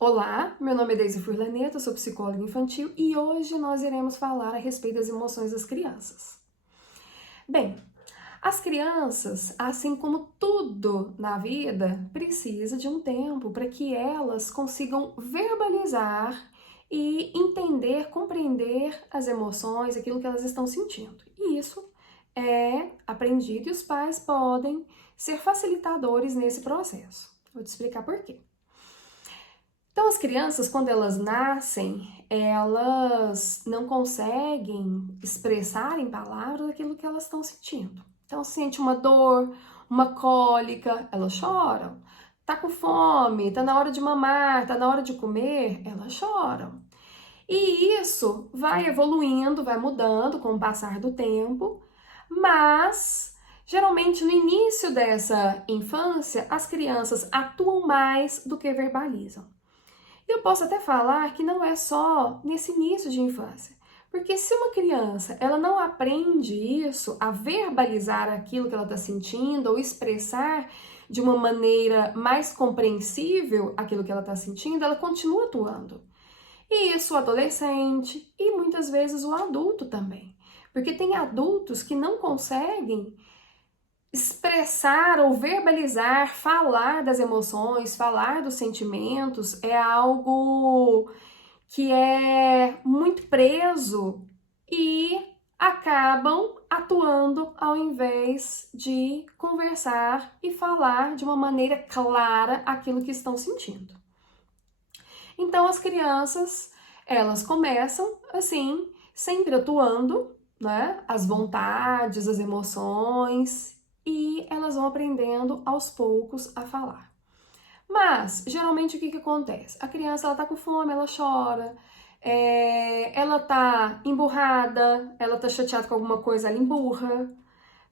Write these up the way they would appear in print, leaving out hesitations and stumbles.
Olá, meu nome é Deise Furlaneta, sou psicóloga infantil e hoje nós iremos falar a respeito das emoções das crianças. Bem, as crianças, assim como tudo na vida, precisa de um tempo para que elas consigam verbalizar e entender, compreender as emoções, aquilo que elas estão sentindo. E isso é aprendido e os pais podem ser facilitadores nesse processo. Vou te explicar por quê. Então, as crianças, quando elas nascem, elas não conseguem expressar em palavras aquilo que elas estão sentindo. Então, sente uma dor, uma cólica, elas choram. Tá com fome, tá na hora de mamar, tá na hora de comer, elas choram. E isso vai evoluindo, vai mudando com o passar do tempo, mas geralmente no início dessa infância, as crianças atuam mais do que verbalizam. Eu posso até falar que não é só nesse início de infância, porque se uma criança ela não aprende isso, a verbalizar aquilo que ela está sentindo ou expressar de uma maneira mais compreensível aquilo que ela está sentindo, ela continua atuando. E isso o adolescente e muitas vezes o adulto também, porque tem adultos que não conseguem expressar ou verbalizar, falar das emoções, falar dos sentimentos é algo que é muito preso e acabam atuando ao invés de conversar e falar de uma maneira clara aquilo que estão sentindo. Então as crianças, elas começam assim, sempre atuando, né? As vontades, as emoções e elas vão aprendendo aos poucos a falar. Mas, geralmente, o que acontece? A criança, ela tá com fome, ela chora, ela tá emburrada, ela tá chateada com alguma coisa, ela emburra,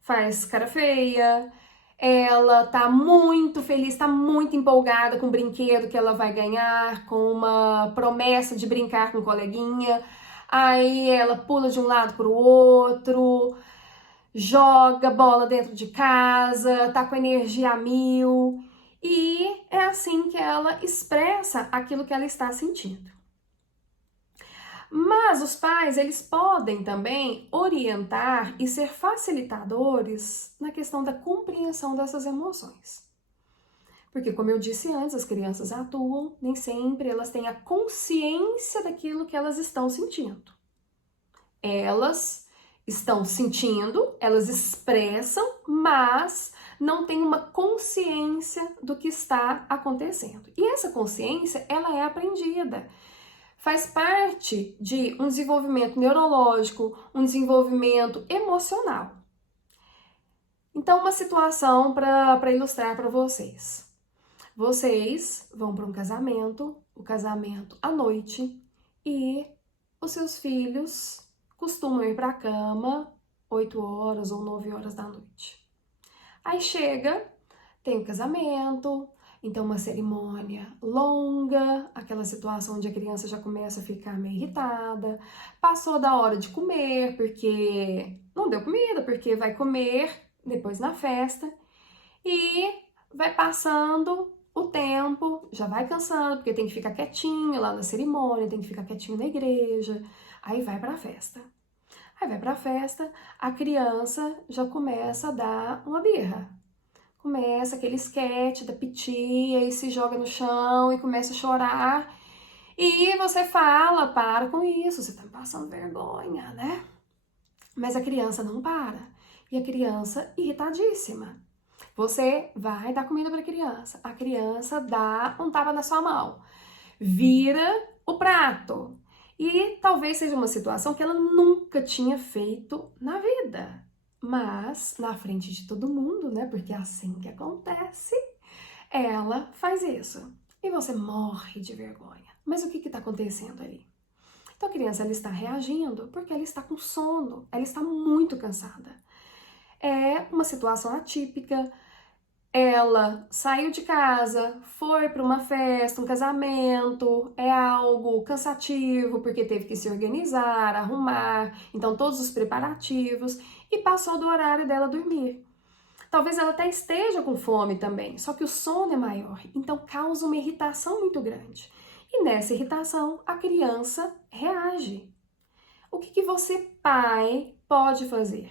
faz cara feia, ela tá muito feliz, tá muito empolgada com o brinquedo que ela vai ganhar, com uma promessa de brincar com o coleguinha, aí ela pula de um lado pro outro, joga bola dentro de casa, tá com energia a mil, e é assim que ela expressa aquilo que ela está sentindo. Mas os pais, eles podem também orientar e ser facilitadores na questão da compreensão dessas emoções. Porque, como eu disse antes, as crianças atuam, nem sempre elas têm a consciência daquilo que elas estão sentindo. Elas estão sentindo, elas expressam, mas não têm uma consciência do que está acontecendo. E essa consciência, ela é aprendida. Faz parte de um desenvolvimento neurológico, um desenvolvimento emocional. Então, uma situação para ilustrar para vocês. Vocês vão para um casamento, o casamento à noite, e os seus filhos costumam ir para a cama 8 horas ou 9 horas da noite. Aí chega, tem o casamento, então uma cerimônia longa, aquela situação onde a criança já começa a ficar meio irritada, passou da hora de comer, porque não deu comida, porque vai comer depois na festa, e vai passando o tempo, já vai cansando, porque tem que ficar quietinho lá na cerimônia, tem que ficar quietinho na igreja, aí vai pra festa. Aí vai pra festa, a criança já começa a dar uma birra. Começa aquele esquete da pitia e se joga no chão e começa a chorar. E você fala, para com isso, você tá passando vergonha, né? Mas a criança não para. E a criança irritadíssima. Você vai dar comida para a criança dá um tapa na sua mão, vira o prato. E talvez seja uma situação que ela nunca tinha feito na vida. Mas, na frente de todo mundo, né? Porque é assim que acontece, ela faz isso. E você morre de vergonha. Mas o que está acontecendo ali? Então a criança ela está reagindo porque ela está com sono, ela está muito cansada. É uma situação atípica. Ela saiu de casa, foi para uma festa, um casamento, é algo cansativo porque teve que se organizar, arrumar, então todos os preparativos e passou do horário dela dormir. Talvez ela até esteja com fome também, só que o sono é maior, então causa uma irritação muito grande. E nessa irritação, a criança reage. O que você, pai, pode fazer?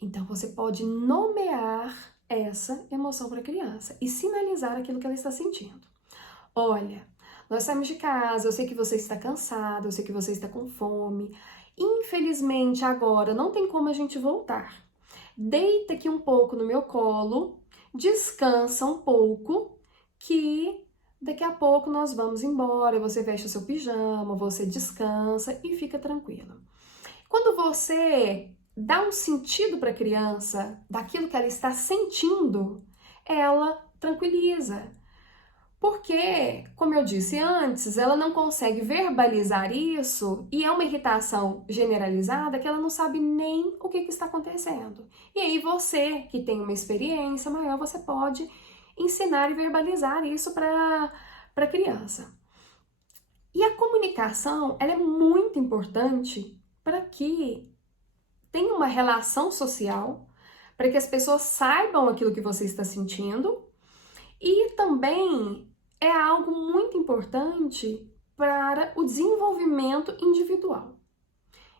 Então, você pode nomear essa emoção para a criança e sinalizar aquilo que ela está sentindo. Olha, nós saímos de casa, eu sei que você está cansado, eu sei que você está com fome. Infelizmente, agora não tem como a gente voltar. Deita aqui um pouco no meu colo, descansa um pouco, que daqui a pouco nós vamos embora. Você veste o seu pijama, você descansa e fica tranquilo. Quando você dá um sentido para a criança daquilo que ela está sentindo, ela tranquiliza. Porque, como eu disse antes, ela não consegue verbalizar isso e é uma irritação generalizada que ela não sabe nem o que está acontecendo. E aí você, que tem uma experiência maior, você pode ensinar e verbalizar isso para a criança. E a comunicação, ela é muito importante para que tenha uma relação social, para que as pessoas saibam aquilo que você está sentindo e também é algo muito importante para o desenvolvimento individual.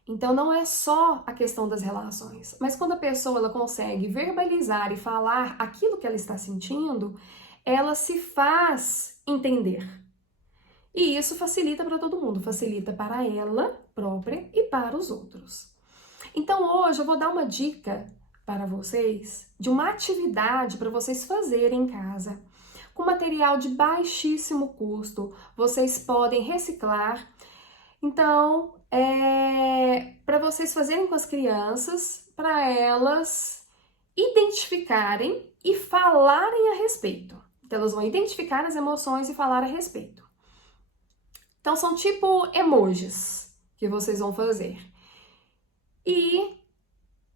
Então não é só a questão das relações, mas quando a pessoa ela consegue verbalizar e falar aquilo que ela está sentindo, ela se faz entender. E isso facilita para todo mundo, facilita para ela própria e para os outros. Então hoje eu vou dar uma dica para vocês de uma atividade para vocês fazerem em casa. Com material de baixíssimo custo, vocês podem reciclar. Então, para vocês fazerem com as crianças, para elas identificarem e falarem a respeito. Então, elas vão identificar as emoções e falar a respeito. Então, são tipo emojis que vocês vão fazer. E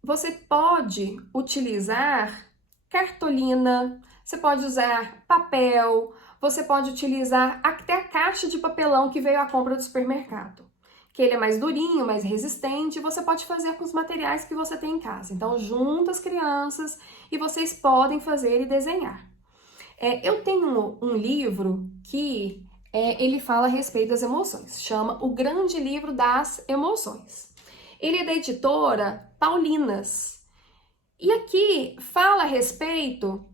você pode utilizar cartolina, você pode usar papel, você pode utilizar até a caixa de papelão que veio à compra do supermercado, que ele é mais durinho, mais resistente, e você pode fazer com os materiais que você tem em casa. Então, junta as crianças e vocês podem fazer e desenhar. Eu tenho um livro que ele fala a respeito das emoções, chama O Grande Livro das Emoções. Ele é da editora Paulinas. E aqui fala a respeito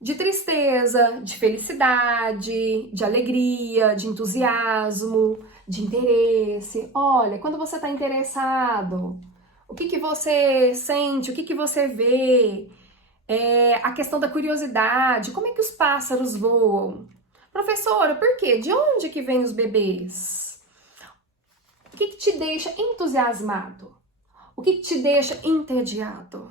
de tristeza, de felicidade, de alegria, de entusiasmo, de interesse. Olha, quando você está interessado, o que você sente, o que você vê? A questão da curiosidade, como é que os pássaros voam? Professora, por quê? De onde que vêm os bebês? O que te deixa entusiasmado? O que te deixa entediado?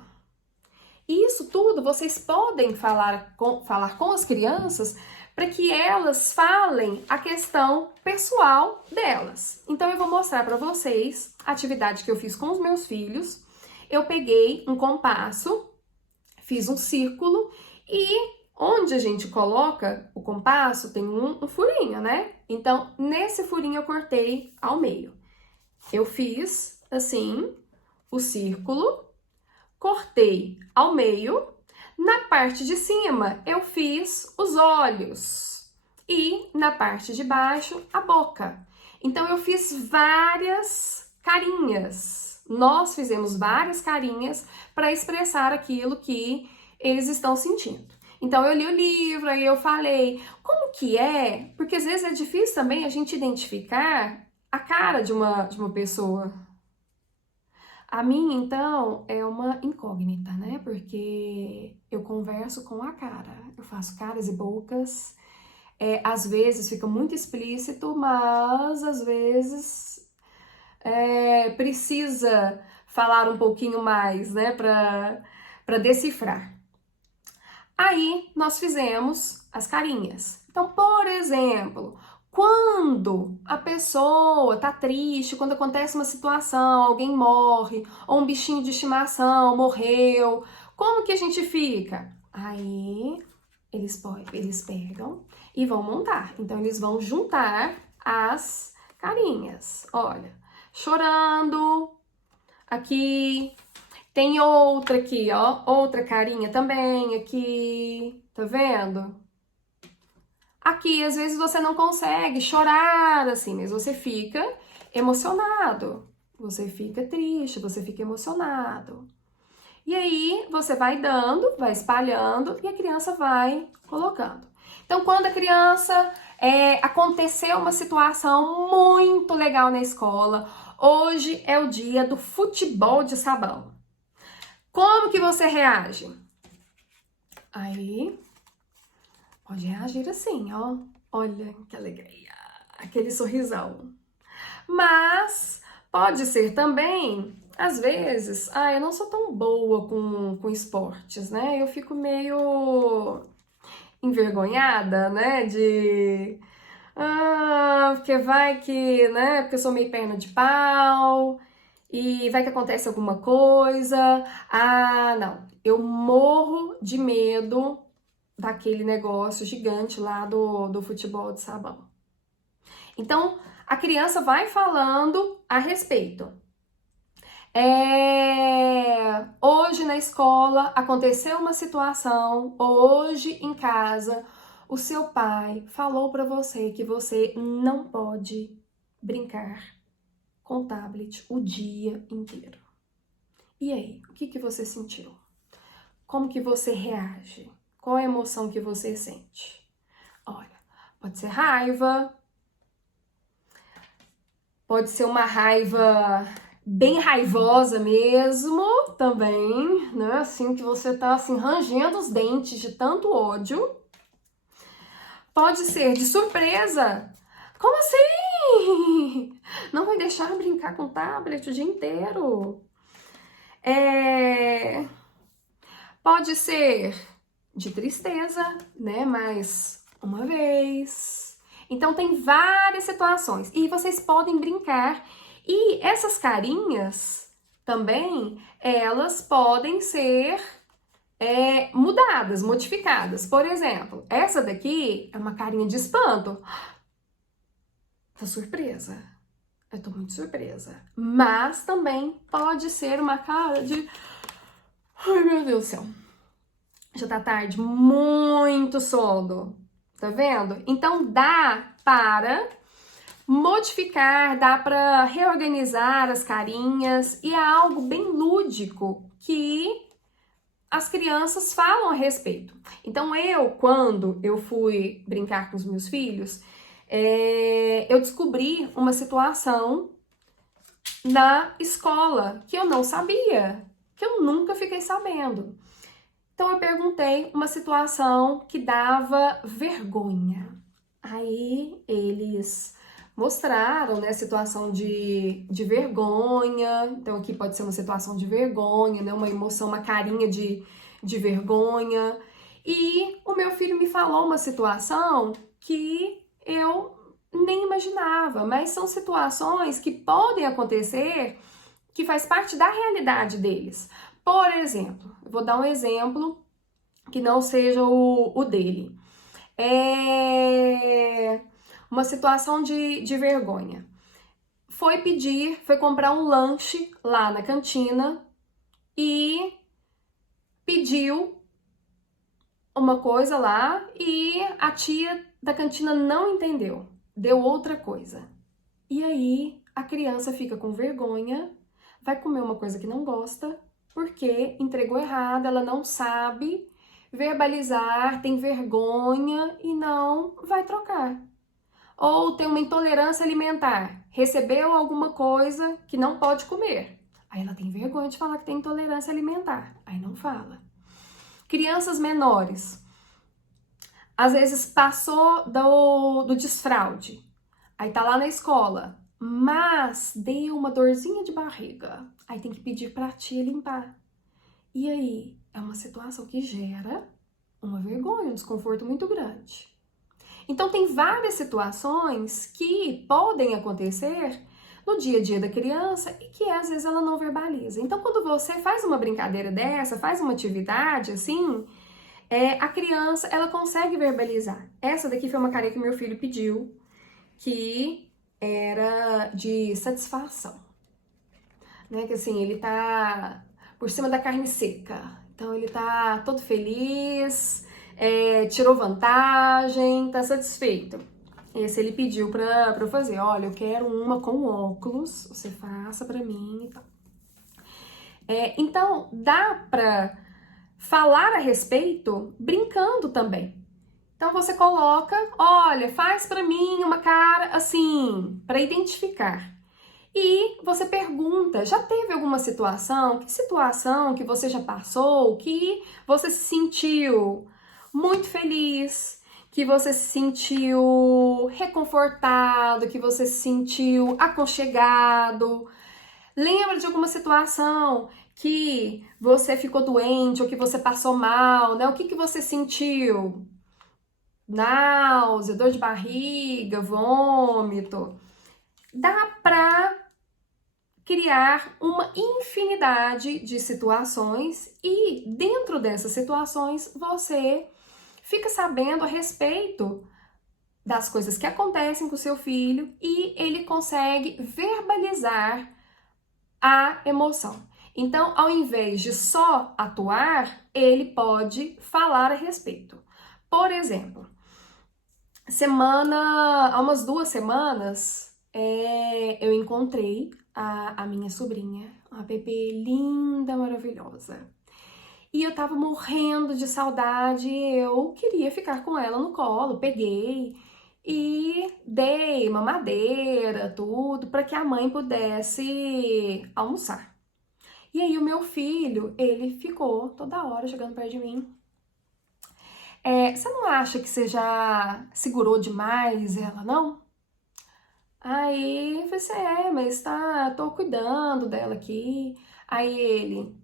E isso tudo vocês podem falar com as crianças para que elas falem a questão pessoal delas. Então eu vou mostrar para vocês a atividade que eu fiz com os meus filhos. Eu peguei um compasso, fiz um círculo e onde a gente coloca o compasso tem um furinho, né? Então nesse furinho eu cortei ao meio. Eu fiz assim o círculo, cortei ao meio, na parte de cima eu fiz os olhos e na parte de baixo a boca. Então eu fiz várias carinhas, nós fizemos várias carinhas para expressar aquilo que eles estão sentindo. Então eu li o livro, aí eu falei, como que é? Porque às vezes é difícil também a gente identificar a cara de uma pessoa. A minha, então, é uma incógnita, né? Porque eu converso com a cara, eu faço caras e bocas. Às vezes fica muito explícito, mas às vezes precisa falar um pouquinho mais, né? Para decifrar. Aí nós fizemos as carinhas. Então, por exemplo, quando a pessoa tá triste, quando acontece uma situação, alguém morre, ou um bichinho de estimação morreu, como que a gente fica? Aí eles pegam e vão montar. Então eles vão juntar as carinhas. Olha, chorando, aqui. Tem outra aqui, ó, outra carinha também aqui, tá vendo? Aqui, às vezes, você não consegue chorar, assim, mas você fica emocionado. Você fica triste, você fica emocionado. E aí, você vai dando, vai espalhando e a criança vai colocando. Então, quando a criança aconteceu uma situação muito legal na escola, hoje é o dia do futebol de sabão. Como que você reage? Aí, pode reagir assim, ó. Olha que alegria, aquele sorrisão. Mas pode ser também, às vezes, eu não sou tão boa com esportes, né? Eu fico meio envergonhada, né? Porque vai que, né? Porque eu sou meio perna de pau e vai que acontece alguma coisa. Não. Eu morro de medo daquele negócio gigante lá do futebol de sabão. Então, a criança vai falando a respeito. Hoje na escola aconteceu uma situação, hoje em casa, o seu pai falou para você que você não pode brincar com o tablet o dia inteiro. E aí, o que você sentiu? Como que você reage? Qual a emoção que você sente? Olha, pode ser raiva, pode ser uma raiva bem raivosa mesmo, também, né? Assim que você tá assim rangendo os dentes de tanto ódio. Pode ser de surpresa. Como assim? Não vai deixar brincar com o tablet o dia inteiro? Pode ser de tristeza, né? Mais uma vez. Então tem várias situações e vocês podem brincar. E essas carinhas também, elas podem ser mudadas, modificadas. Por exemplo, essa daqui é uma carinha de espanto. Tô surpresa. Eu tô muito surpresa. Mas também pode ser uma cara de... Ai, meu Deus do céu. Já tá tarde, muito sono. Tá vendo? Então dá para modificar, dá para reorganizar as carinhas e é algo bem lúdico que as crianças falam a respeito. Então quando eu fui brincar com os meus filhos, eu descobri uma situação na escola que eu não sabia, que eu nunca fiquei sabendo. Então eu perguntei uma situação que dava vergonha. Aí eles mostraram, né, situação de vergonha. Então aqui pode ser uma situação de vergonha, né, uma emoção, uma carinha de vergonha. E o meu filho me falou uma situação que eu nem imaginava, mas são situações que podem acontecer, que faz parte da realidade deles. Por exemplo, eu vou dar um exemplo que não seja o dele. Uma situação de vergonha. Foi comprar um lanche lá na cantina e pediu uma coisa lá e a tia da cantina não entendeu, deu outra coisa. E aí a criança fica com vergonha, vai comer uma coisa que não gosta, porque entregou errado, ela não sabe verbalizar, tem vergonha e não vai trocar. Ou tem uma intolerância alimentar, recebeu alguma coisa que não pode comer. Aí ela tem vergonha de falar que tem intolerância alimentar, aí não fala. Crianças menores, às vezes passou do desfraude, aí tá lá na escola, mas deu uma dorzinha de barriga, aí tem que pedir pra tia limpar. E aí, é uma situação que gera uma vergonha, um desconforto muito grande. Então, tem várias situações que podem acontecer no dia a dia da criança e que às vezes ela não verbaliza. Então, quando você faz uma brincadeira dessa, faz uma atividade assim, a criança ela consegue verbalizar. Essa daqui foi uma carinha que meu filho pediu, que era de satisfação, né? Que assim, ele tá por cima da carne seca. Então ele tá todo feliz, tirou vantagem, tá satisfeito. Esse ele pediu pra eu fazer. Olha, eu quero uma com óculos, você faça pra mim e tal. Então, dá pra falar a respeito brincando também. Então, você coloca, olha, faz pra mim uma cara assim, pra identificar. E você pergunta, já teve alguma situação? Que situação que você já passou, que você se sentiu muito feliz, que você se sentiu reconfortado, que você se sentiu aconchegado? Lembra de alguma situação que você ficou doente ou que você passou mal, né? O que você sentiu? Náusea, dor de barriga, vômito. Dá pra criar uma infinidade de situações e dentro dessas situações você fica sabendo a respeito das coisas que acontecem com o seu filho e ele consegue verbalizar a emoção. Então, ao invés de só atuar, ele pode falar a respeito. Por exemplo, há umas 2 semanas, eu encontrei a minha sobrinha, uma bebê linda, maravilhosa. E eu tava morrendo de saudade, eu queria ficar com ela no colo, peguei e dei mamadeira, tudo, para que a mãe pudesse almoçar. E aí o meu filho, ele ficou toda hora chegando perto de mim. Você não acha que você já segurou demais ela, não? Aí eu falei assim, mas tô cuidando dela aqui. Aí ele,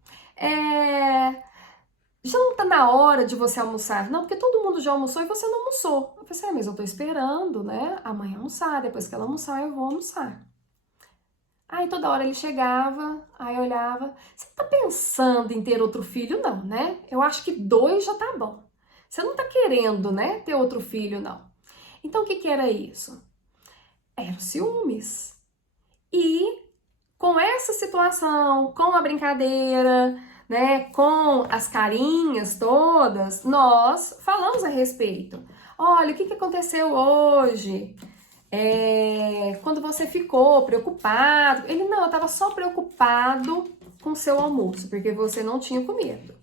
já não tá na hora de você almoçar? Não, porque todo mundo já almoçou e você não almoçou. Eu falei assim, mas eu tô esperando, né, a mãe almoçar, depois que ela almoçar eu vou almoçar. Aí toda hora ele chegava, aí eu olhava, você tá pensando em ter outro filho? Não, né? Eu acho que 2 já tá bom. Você não tá querendo, né, ter outro filho, não. Então o que que era isso? Eram ciúmes. E com essa situação, com a brincadeira, né, com as carinhas todas, nós falamos a respeito. Olha, o que aconteceu hoje? Quando você ficou preocupado. Ele, não, eu tava só preocupado com o seu almoço, porque você não tinha comido.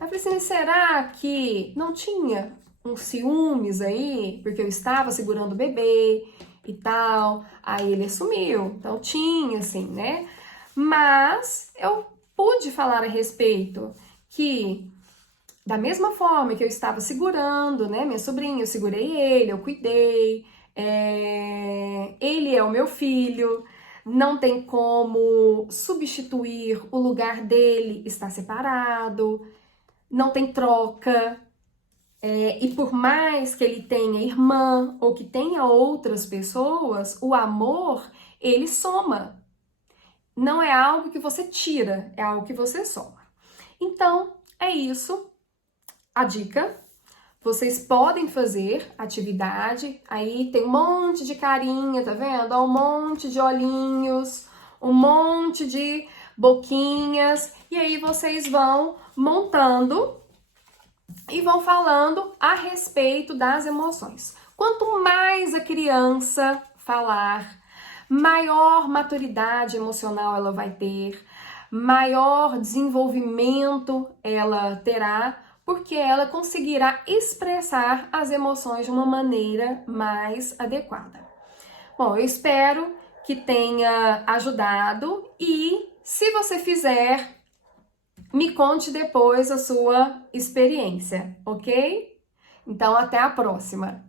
Aí eu falei assim, será que não tinha uns ciúmes aí? Porque eu estava segurando o bebê e tal. Aí ele assumiu. Então tinha, assim, né? Mas eu pude falar a respeito que, da mesma forma que eu estava segurando, né, minha sobrinha, eu segurei ele, eu cuidei, ele é o meu filho, não tem como substituir o lugar dele, está separado, não tem troca, e por mais que ele tenha irmã ou que tenha outras pessoas, o amor, ele soma. Não é algo que você tira, é algo que você soma. Então, é isso. A dica. Vocês podem fazer atividade, aí tem um monte de carinha, tá vendo? Um monte de olhinhos, um monte de boquinhas, e aí vocês vão montando e vão falando a respeito das emoções. Quanto mais a criança falar, maior maturidade emocional ela vai ter, maior desenvolvimento ela terá, porque ela conseguirá expressar as emoções de uma maneira mais adequada. Bom, eu espero que tenha ajudado e, se você fizer, me conte depois a sua experiência, ok? Então, até a próxima!